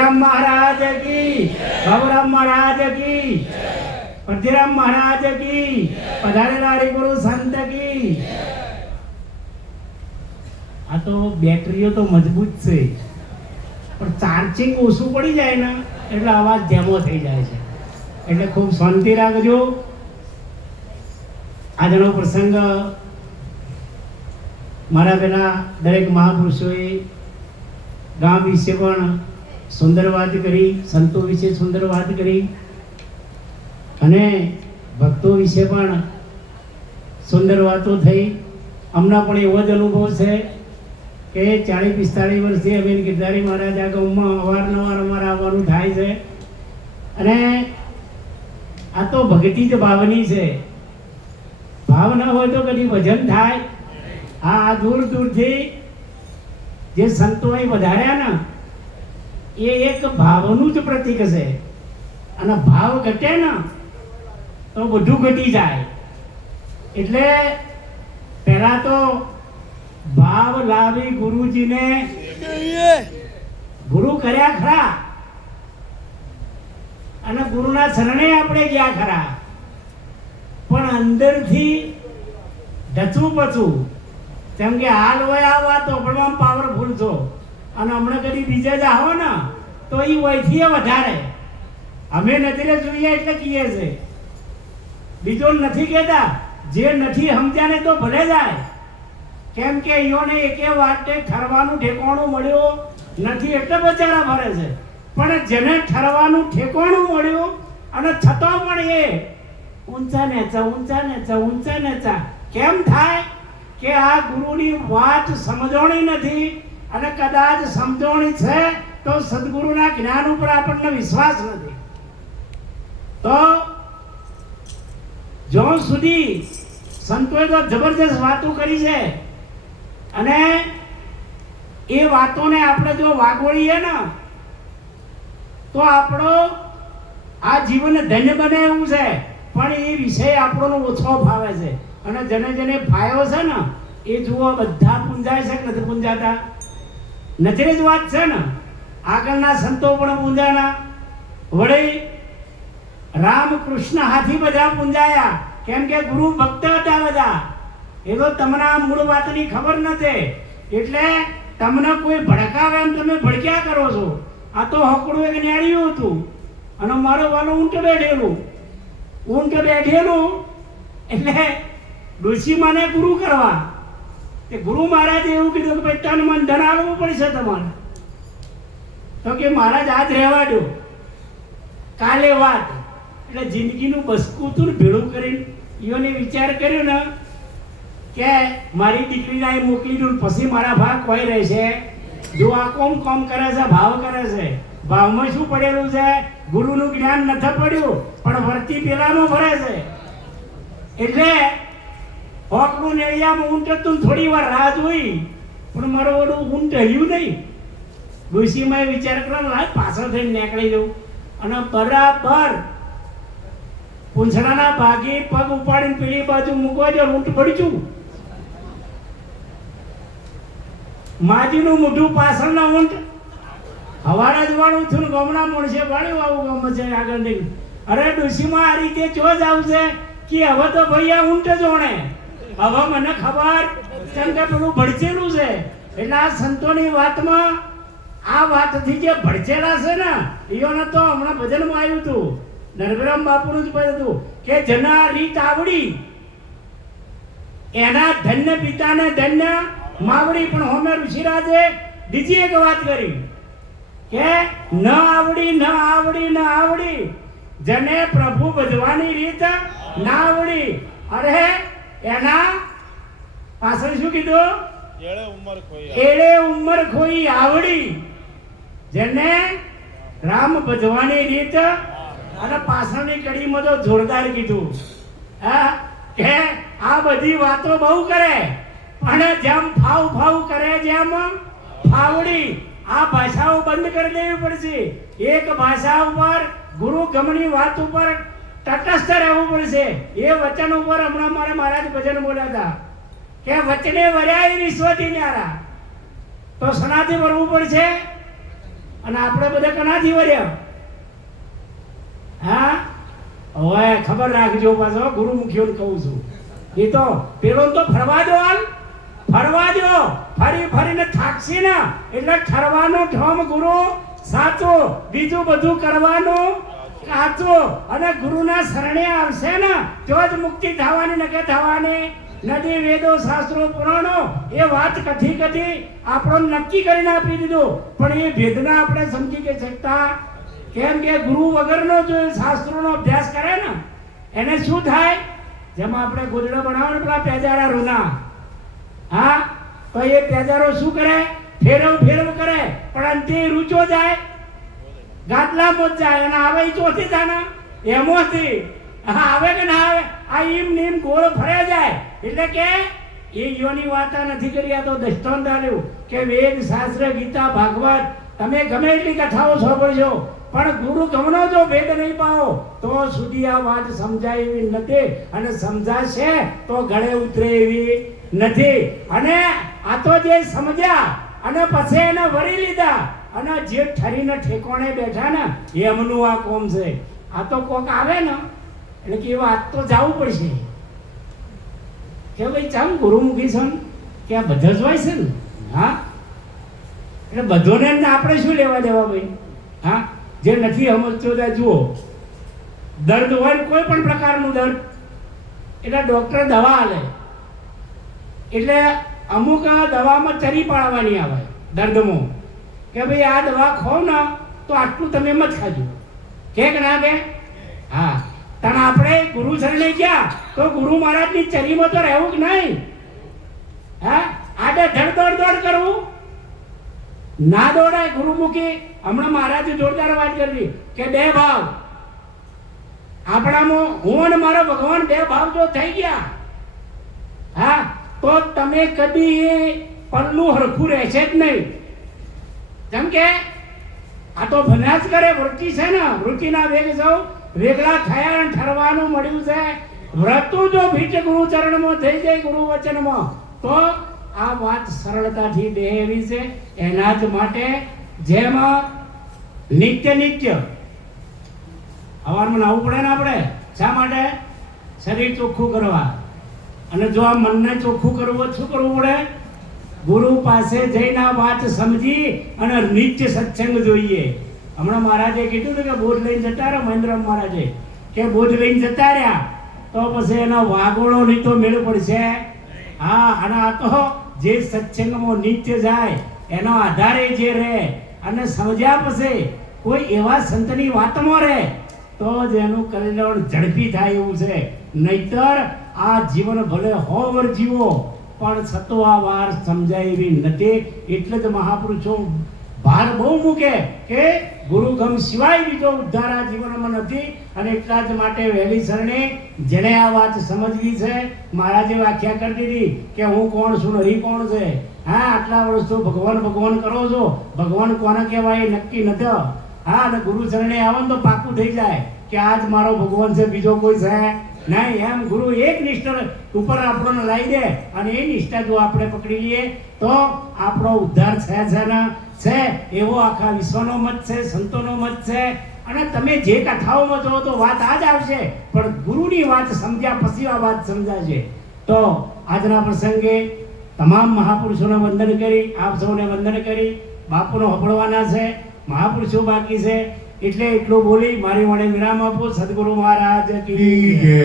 પરધીરામ મહારાજ કી ભવરામ મહારાજ કી પરધીરામ મહારાજ કી પધારેલા હરિગુરુ સંત કી. આ તો બેટરીઓ તો મજબૂત છે. પણ ચાર્જિંગ ઓછું પડી જાય ને, એટલે અવાજ ધેમો થઈ જાય છે. એટલે ખૂબ શાંતિ રાખજો. આજનો પ્રસંગ, મારા પેલા દરેક મહાપુરુષોએ ગામ વિશે પણ સુંદર વાત કરી, સંતો વિશે સુંદર વાત કરી અને ભક્તો વિશે પણ સુંદર વાતો થઈ. હમણાં પણ એવો જ અનુભવ છે કે ચાલીસ પિસ્તાળીસ વર્ષથી અમે ગિરધારી મહારાજ આ ગામમાં અવારનવાર અમારે આવવાનું થાય છે. અને આ તો ભક્તિ જ ભાવની છે. ભાવ ના હોય તો કદી ભજન થાય. આ આ દૂર દૂરથી જે સંતોએ વધાર્યા ને એ એક ભાવનું જ પ્રતીક છે. અને ભાવ ઘટે ને તો બધું ઘટી જાય. એટલે પહેલા તો ભાવ લાવી ગુરુજીને ગુરુ કર્યા ખરા. અને ગુરુના શરણે આપણે ગયા ખરા. પણ અંદરથી ઢચવું પચવું કેમ કે હાલ હોય આ વાતો, પણ પાવરફુલ છો. અને હમણાં કદી બીજે જ આવો ને, તો એ વયથી વધારે. અમે નજરે જોઈએ એટલે કહીએ છે. બીજો નથી કહેતા, જે નથી સમજ્યા ને તો ભલે જાય. કેમ કે ઈઓને એકે વાતે ઠરવાનું ઠેકોણું મળ્યું નથી એટલે બચારા ભરે છે. પણ જેને ઠરવાનું ઠેકોણું મળ્યું, અને છતાં પણ એ, ઊંચા નેચા ઊંચા નેચા ઊંચા નેચા. કેમ થાય? કે આ ગુરુની વાત સમજણી નથી. અને કદાચ સમજોણી છે તો સદગુરુના જ્ઞાન ઉપર આપણને વિશ્વાસ નથી. તો જો સુધી સંતોએ તો જબરજસ્ત વાતો કરી છે અને એ વાતોને આપણે જો વાગોળીએ ને, તો આપણો આ જીવન ધન્ય બને એવું છે. પણ એ વિષય આપણો ઓછો ફાવે છે. અને જેને જેને ફાયો છે ને, એ જુઓ, બધા પૂંજાય છે કે નથી પૂંજાતા? નજરે જ વાત છે ને? આગળના સંતો પણ પૂંજાણા વળી રામકૃષ્ણ હાથી બધા પૂંજાયા. કેમ કે ગુરુ ભક્ત હતા બધા. એ તો તમને આ મૂળ વાતની ખબર નથી. એટલે તમને કોઈ ભડકાવે એમ તમે ભડક્યા કરો છો. આ તો હકડું એક નેળ્યું હતું. અને મારો વાલો ઊંટ બેઠેલું. ઊંટ બેઠેલું. એટલે ડોશી મને ગુરુ કરવા. તે ગુરુ મહારાજે એવું કીધું કે ભાઈ, તન મન ધન આવવું પડશે તમારે. તો કે મહારાજ, આજ રહેવા દો. કાલે વાત. એટલે જિંદગીનું બસકુતું ભેળું કરીને ઈઓને વિચાર કર્યો ને, કે મારી દીકરીને અહીં મોકલી દઉં પછી મારા ભાગ કોઈ રહેશે? જો આ કોમ કોમ કરે છે, ભાવ કરે છે. ભાવમાં શું પડેલું છે? ગુરુનું જ્ઞાન નથી પડ્યું, પણ વર્તી પેલામાં ભરે છે. એટલે હોકનું નેળિયામાં ઊંટ હતું ને થોડી વાર રાહ જોઈ, પણ મારો ઓલું ઊંટ હલ્યું નહીં. ડોશીમાં વિચાર કરો લાય, પાછળ થઈને નીકળી જવું અને બરાબર પૂંછડાના ભાગે પગ ઉપાડીને પેલી બાજુ મૂકવા જો ઊંટ પડ્યું માજીનું મોઢું પાછળના ઊંટ. હવારા જ વાળું છું ગમણા મળશે વાળ્યું આવું ગમે છે આગળ નહીં અરે ડોશીમાં, આ રીતે જો જ આવશે કે હવે તો ભાઈ આ ઊંટ જ ઓણે. હવે મને ખબર. કેમ કે પેલું ભડચેલું છે. એટલે આ સંતોની વાતમાં આ વાતથી જે ભડચેલા છે ને એઓને તો હમણાં ભજનમાં આવ્યું હતું નરભરામ બાપુનું જ હતું કે જેના રીત આવડી. એના ધન્ય પિતાને ધન્ય માવડી પણ હોમે ઋષિરાજે બીજી એક વાત કરી કે ન આવડી ન આવડી ન આવડી. જને પ્રભુ ભજવાની રીત ના આવડી. અરે એના પાછળ શું કીધું? એળે ઉંમર ખોઈ એળે ઉંમર ખોઈ આવડી. જેને રામ ભજવાની રીત અને પાછળની કડીમાં તો જોરદાર કીધું. હા? કે આ બધી વાતો બહુ કરે. પણ જેમ ફાવ ફાવ કરે જેમ ફાવડી. આ ભાષાઓ બંધ કરી દેવી પડશે. એક ભાષા ઉપર ગુરુ ગમની વાત ઉપર તટસ્થ રહેવું પડશે. એ વચન ઉપર હમણાં મારે મહારાજ ભજન બોલ્યા કે વચને વર્યા વિશ્વથી ન્યારા. તો સનાથી વરવું પડશે અને આપણે બધા કનાથી વર્યા. હા? હવે ખબર રાખજો પાછો, ગુરુમુખીઓને કહું છું. એ તો પેલો તો ફરવા દો હાલ. ફરવા દો. ફરી ફરીને થાકશી ને. એટલે ઠરવાનો ઠમ ગુરુ સાચો, બીજું બધું કરવાનું કાચો અને ગુરુના શરણે આવશે ને, તો જ મુક્તિ થવાની, નકે થવાની? નદી, વેદો, શાસ્ત્રો, પુરાણો, એ વાત કથી કથી આપણો નક્કી કરીને આપી દીધું. પણ એ ભેદના આપણે સમજી કે શકતા? કેમ કે ગુરુ વગરનો જો શાસ્ત્રોનો અભ્યાસ કરે ને, એને શું થાય? જેમાં આપણે ગોદડો બનાવો ને પેલા પેજારા રૂના. હા, તો એ પેજારો શું કરે? ફેરવ ફેરવ કરે. પણ અંતે રૂચો જાય. ગાદલા મોજા જાય આવે ચોથી દાના એમાંથી? આવે કે ના આવે? આ ઈમ નીમ ગોળ ફરે જાય. એટલે કે એ યોની વાર્તા નથી કરી, આ તો દસ્તોન આલ્યું કે વેદ, શાસ્ત્ર, ગીતા, ભાગવત, તમે ગમે એટલી કથાઓ સાંભળજો. પણ ગુરુ ગમનો જો ભેદ નહીં પાઓ તો સુધી આ વાત સમજાય એવી નથી. અને સમજાશે તો ગળે ઉતરે એવી નથી. અને આ તો જે સમજ્યા, અને પછી એને વળી લીધા. અને જે ઠરીને ઠેકોણે બેઠા ને, એમનું આ કોમ છે. આ તો કોક આવે ને, એટલે કે વાત તો જવું પડશે. કે ભાઈ, ચાલ ગુરુમુખી છે કે આ બધા જ હોય છે ને? હા? એટલે બધોને આપણે શું લેવા દેવા ભાઈ? હા? જે નથી સમજતો ત્યાં જુઓ. દર્દ હોય ને કોઈ પણ પ્રકારનું દર્દ. એટલે ડૉક્ટર દવા આલે. એટલે અમુક દવામાં ચરી પાડવાની આવે, દર્દમાં. કે ભાઈ આ દવા ખો ને, તો આટલું તમે મત ખાજો. કે ના કે હા. તણ આપણે ગુરુ શરણે ગયા, તો ગુરુ મહારાજની ચરીમાં તો રહેવું કે નહીં? હા? આડે ધડ દોડ દોડ કરવું. ના દોડાય ગુરુમુખી હમણાં મહારાજે જોરદાર વાત કરી કે બે ભાવ. આપણામાં હું અને મારો ભગવાન બે ભાવ જો થઈ ગયા. હા? તો તમે કદી એ પલ્લું હરખું રહેશે જ નહીં. જેમ કે આ તો ભન્યા જ કરે, વૃત્તિ છે ને. વૃત્તિના વેગ સૌ વેગળા થયા ઠરવાનું મળ્યું છે. વ્રતું જો ભીટ ગુરુ ચરણમાં થઈ જાય ગુરુ વચનમાં, તો આ વાત સરળતાથી બે છે. એના જ માટે જેમ નિત્ય નિત્ય સવારમાં નાવું પડે ને આપણે? શા માટે? શરીર ચોખ્ખું કરવા. અને જો આ મનને ચોખ્ખું કરવું શું કરવું પડે? ગુરુ પાસે જઈને આ વાત સમજી અને નિત્ય સત્સંગ જોઈએ. હમણાં મહારાજે કીધું હતું કે બોધ લઈને જતા રહ્યા મહેન્દ્ર મહારાજે. કે બોધ લઈને જતા રહ્યા, તો પછી એના વાગોળો નહીં તો મેળ પડશે. હા, અને આ તો જે સત્સંગમાં નિત્ય જાય, એનો આધારે જે રહે, અને સમજ્યા પછી કોઈ એવા સંતની વાતમાં રહે, તો જ એનું કલ્યાણ ઝડપી થાય એવું છે. નહીતર આ જીવન ભલે હોવર જીવો પણ છતો આ વાર સમજાય એવી નથી. એટલે જ મહાપુરુષો ભાર બહુ મૂકે કે ગુરુગમ સિવાય બીજો ઉદ્ધાર આ જીવનમાં નથી. અને એટલા જ માટે વહેલી શરણે જેને આ વાત સમજવી છે, મહારાજે વ્યાખ્યા કરી દીધી કે હું કોણ છું નહીં કોણ છે? હા, આટલા વર્ષ તો ભગવાન ભગવાન કરો છો. ભગવાન કોને કહેવાય એ નક્કી નથી. હા, અને ગુરુ શરણે આવો ને તો પાકું થઈ જાય કે આજ મારો ભગવાન છે, બીજો કોઈ છે? નહીં એમ ગુરુ એક નિષ્ઠા ઉપર આપણને લાવી દે અને એ નિષ્ઠા જો આપણે પકડી લઈએ, તો આપણો ઉદ્ધાર છે છે ને છે, એવો આખા વિશ્વનો મત છે, સંતોનો મત છે. અને તમે જે કથાઓમાં જો તો વાત આ જ આવશે, પણ ગુરુની વાત સમજ્યા પછી આ વાત સમજાશે. તો આજના પ્રસંગે તમામ મહાપુરુષોને વંદન કરી, આપ સૌને વંદન કરી. બાપુનો હબળવાના છે, મહાપુરુષો બાકી છે. એટલે એટલું બોલી, મારી વડે વિરામ આપો, સદગુરુ મહારાજ કી.